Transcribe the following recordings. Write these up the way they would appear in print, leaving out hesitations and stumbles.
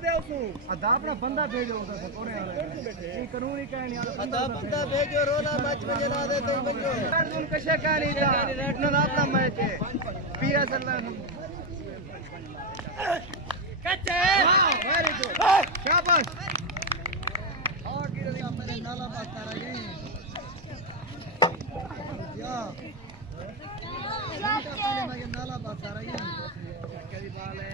दे उसको अदा अपना बंदा भेजो उधर से कोने वाले ये कानूनी कहनी अदा बंदा भेजो रोला मैच में जला दे तो बंजो तुम कशे कहनी था ना अपना मैच है पीएसएल कच्चे वाह वेरी गुड शाबाश और गिर मेरे नाला पाता रही या नाला पाता रही करी बाल है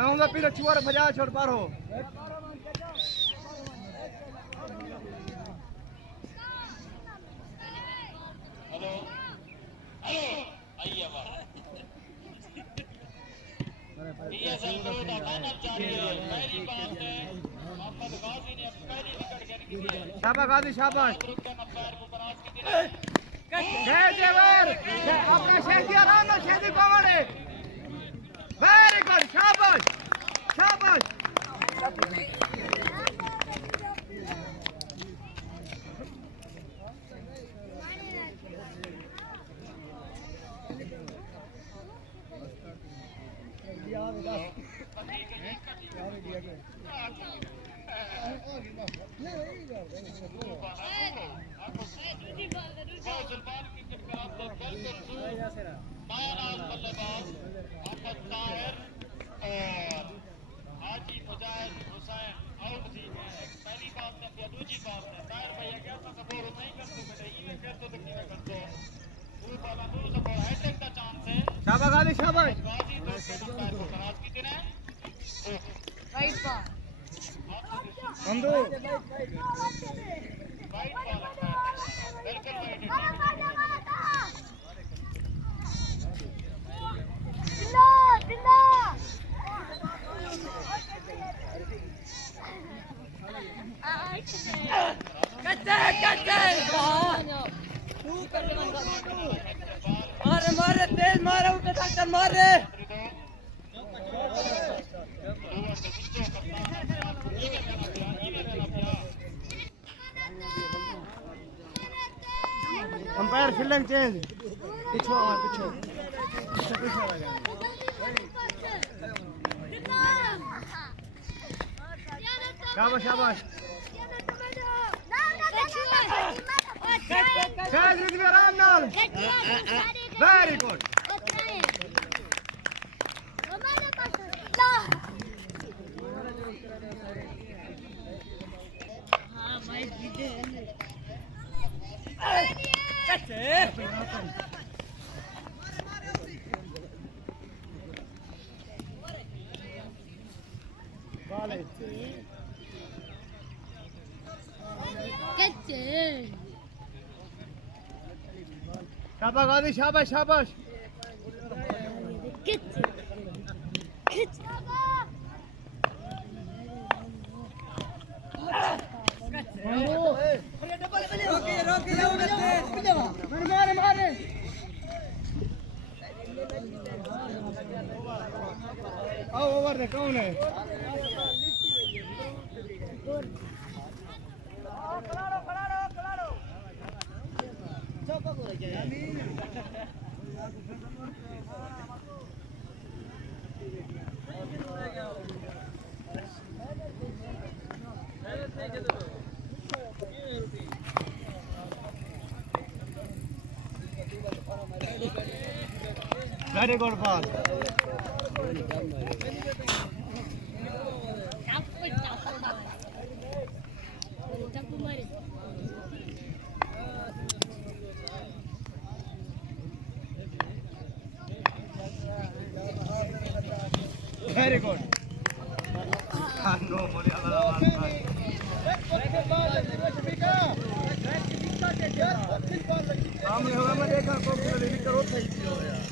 आऊंगा पीछे चुआर बजा छोड़ पार हो हेलो हेलो आइए वाह पीएसएल को द फाइनल जारी है पहली बात है मोहम्मद गाजी ने पहली विकेट गिरी है शाबाश गाजी शाबाश ग्रुप का नंबर को क्रॉस की जय जयवर अपना शेखी आराम ना शेखी कौन है वेरी गुड शाबाश शाबाश शाबाश गाली शाबाश राइट पार अंदो मारे मारे तेज मारे उठे डॉक्टर मारे अंपायर फील्डिंग चेंज पीछे शाबाश शाबाश आराम नाल वेरी गुड शाबाश गाजी शाबाश शाबाश मारे मारे आओ ओवर दे कौन है Very good ball. Very good. No, सामने होगा मैं देखा तो लेनी करो सही हो यार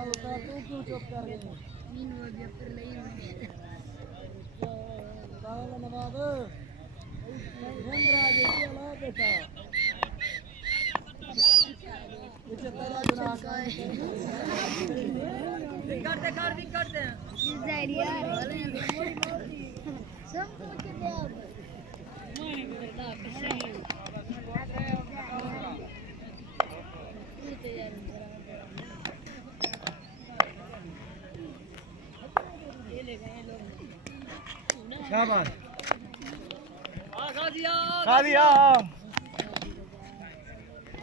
तू क्यों चुप कर रही है? नवाब हेमराज के अलावा बेटा मुझे तेरा गुनाह करते हैं सब कुछ दे अब शाबाश गाजिया खा लिया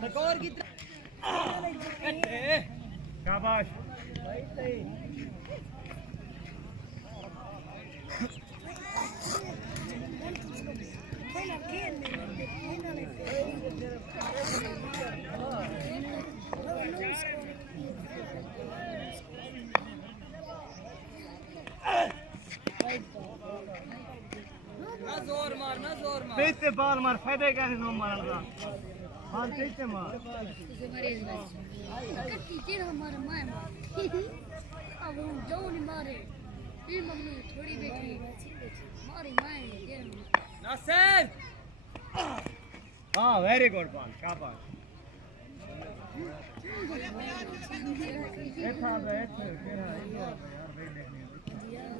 स्कोर कितना शाबाश ना जोर मार तेज बाल मार फायदे क्या है नो मारन का बाल तेज मार टीचर हमारा माय अब हम जाओ नहीं मारे फिर मम्मी थोड़ी बेटी मारी माय नासिर हाँ वेरी गुड बाल शाबाश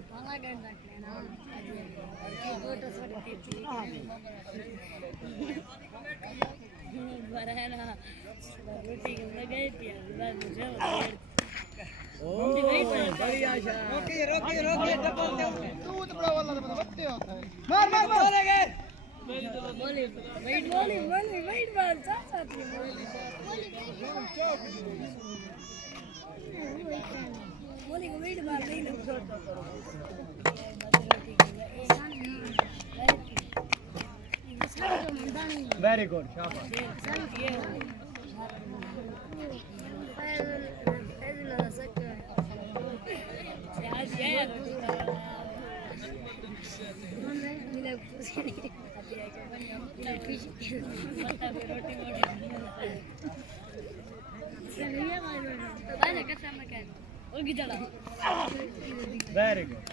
काला गंदा कहना फोटो बराना रोटी लगाई थी बाद मुझे बढ़िया रोकिए डबल दे दूध बड़ा वाला तो बत्ते होता है मार मार मार बोली वेट बाल साथ बोली को वेट बाल नहीं लगता वेरी गुड शाबाश वेरी गुड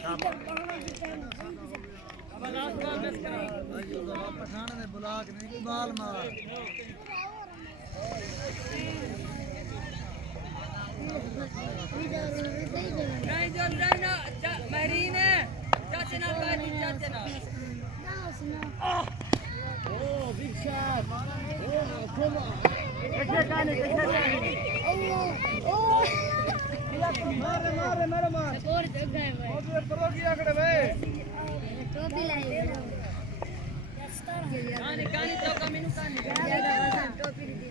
पठान ने बुला के नहीं बाल मार मरीने चाचना बाजी चाचना ओ बिग शॉट कैसे काने मार और जगह है भाई और चलो किया करे भाई टोपी लाई कानी तो कमीनू कानी टोपी दी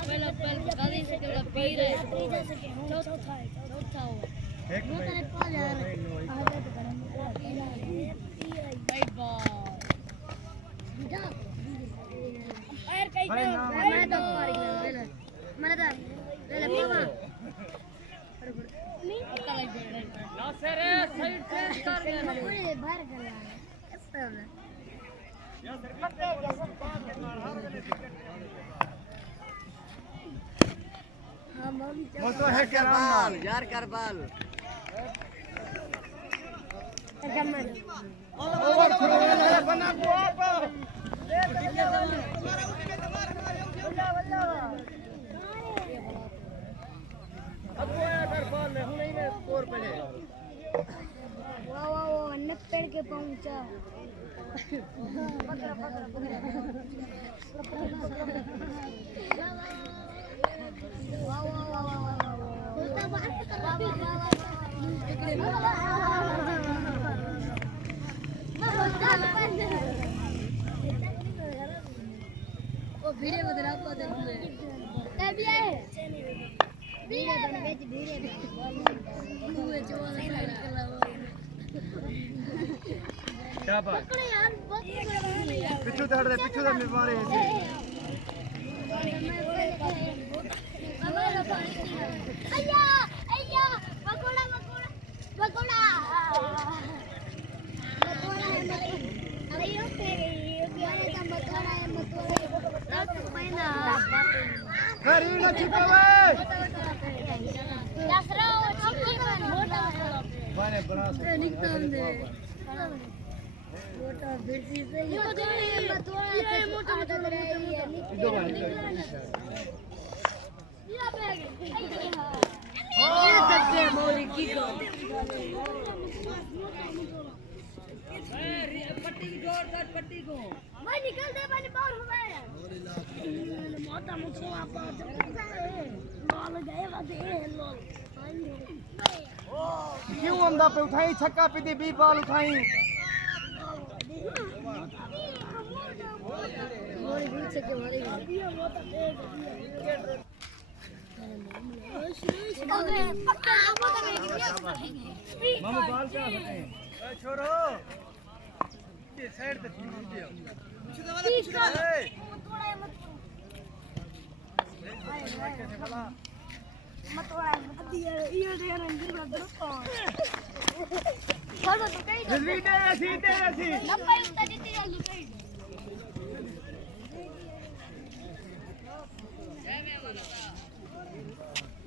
पहला गाड़ी से के पीर है चौथा हो एक मिनट बाय बाय यार कहीं मैं तो मार गया मैंने तो ले पापा नासिर साइड चेंज कर गया कोई बाहर कर रहा है ऐसा है हां मम्मी वो तो है क्या बाल यार कर बाल ओवर थ्रो बना को आप अब वो अगर बॉल में नहीं में स्कोर पे है वाह नप्पड़ के पहुंचा वो वीडियो बदला को देखने तभी है वीडियो मुझे जो नहीं लग रहा शाबाश पकड़ो यार पिछू दे मेरे मारे अय्या अय्या पकोड़ा अय्यो प्यारे का मकोड़ा है मकोड़ा तो मैंने करी ना छिपावे निकता हमने मोटा बेटी से ये मोटा आदत रही है ये बैग ये तकते मोरी की को पट्टी की जोर कर पट्टी को मैं निकल दे मैंने बाहर हुआ है मोटा मुझको आप लॉल गए वादे लॉल क्यों हम दा पे उठाई छक्का पीती 20 बॉल उठाई मोरी पीछे के मारे मामा बॉल क्या होते हैं छोरो ये साइड पे ठीक है पीछे वाला मत वाला मत दिया ये दे रंजीर का दोस्त चलो तो कहीं सीधे सीधे सीधे लंबा उतना जीती जल्दी कहीं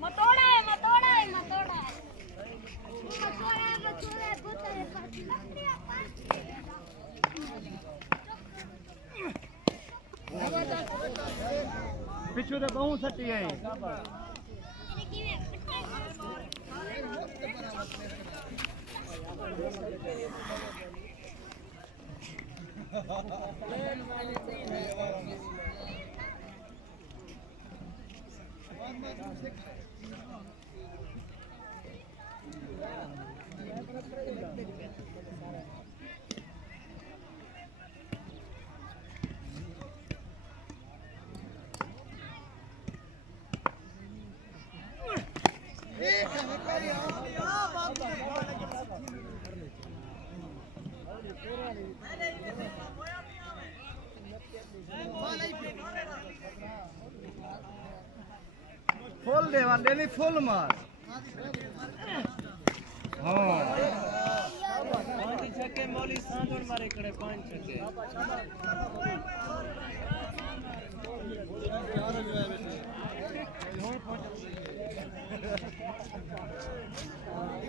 मतोड़ा है मतोड़ा है मतोड़ा है पुत्र है पार्टी पिछू तो बहुत सच्ची है फुल दे वाले नहीं फुल मार हाँ पांच छक्के मौली सांगण मारे खड़े 5 छक्के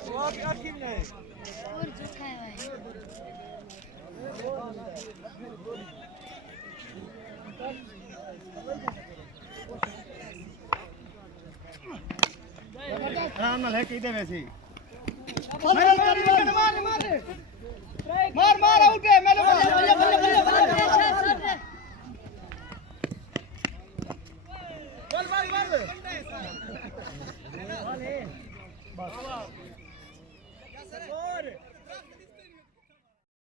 वो क्या टीम है और जो खाए भाई आराम नाल है कीदे वैसी मार मार मार मार